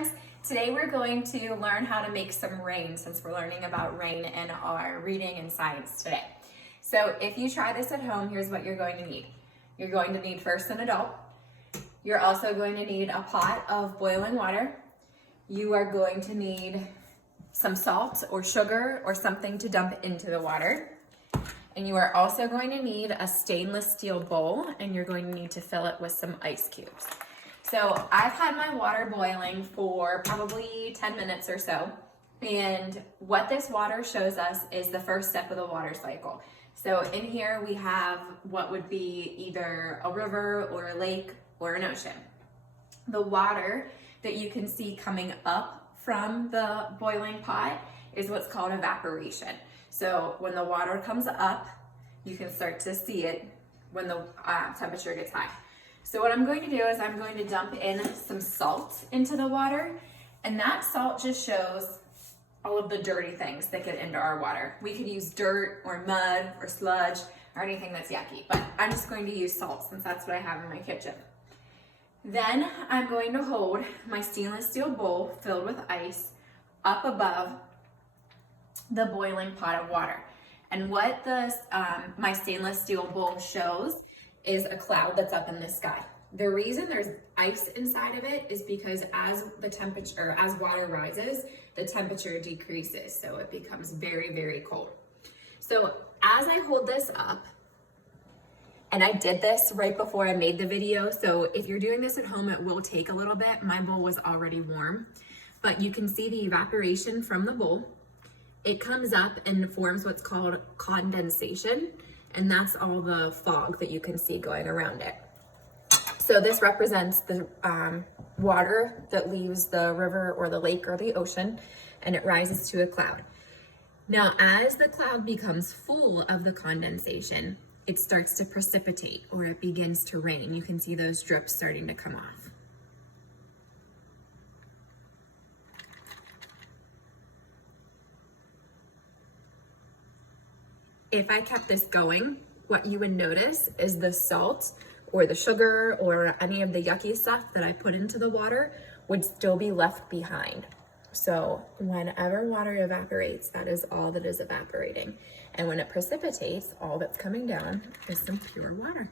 friends. Today we're going to learn how to make some rain since we're learning about rain in our reading and science today. So if you try this at home, here's what you're going to need. You're going to need first an adult. You're also going to need a pot of boiling water. You are going to need some salt or sugar or something to dump into the water. And you are also going to need a stainless steel bowl, and you're going to need to fill it with some ice cubes. So I've had my water boiling for probably 10 minutes or so. And what this water shows us is the first step of the water cycle. So in here we have what would be either a river or a lake or an ocean. The water that you can see coming up from the boiling pot is what's called evaporation. So when the water comes up, you can start to see it when the temperature gets high. So what I'm going to do is I'm going to dump in some salt into the water, and that salt just shows all of the dirty things that get into our water. We could use dirt or mud or sludge or anything that's yucky, but I'm just going to use salt since that's what I have in my kitchen. Then I'm going to hold my stainless steel bowl filled with ice up above the boiling pot of water. And what my stainless steel bowl shows is a cloud that's up in the sky. The reason there's ice inside of it is because as water rises, the temperature decreases, so it becomes very, very cold. So as I hold this up, and I did this right before I made the video, so if you're doing this at home, it will take a little bit. My bowl was already warm, but you can see the evaporation from the bowl. It comes up and forms what's called condensation, and that's all the fog that you can see going around it. So this represents the water that leaves the river or the lake or the ocean, and it rises to a cloud. Now, as the cloud becomes full of the condensation, it starts to precipitate, or it begins to rain. You can see those drips starting to come off. If I kept this going, what you would notice is the salt or the sugar or any of the yucky stuff that I put into the water would still be left behind. So whenever water evaporates, that is all that is evaporating. And when it precipitates, all that's coming down is some pure water.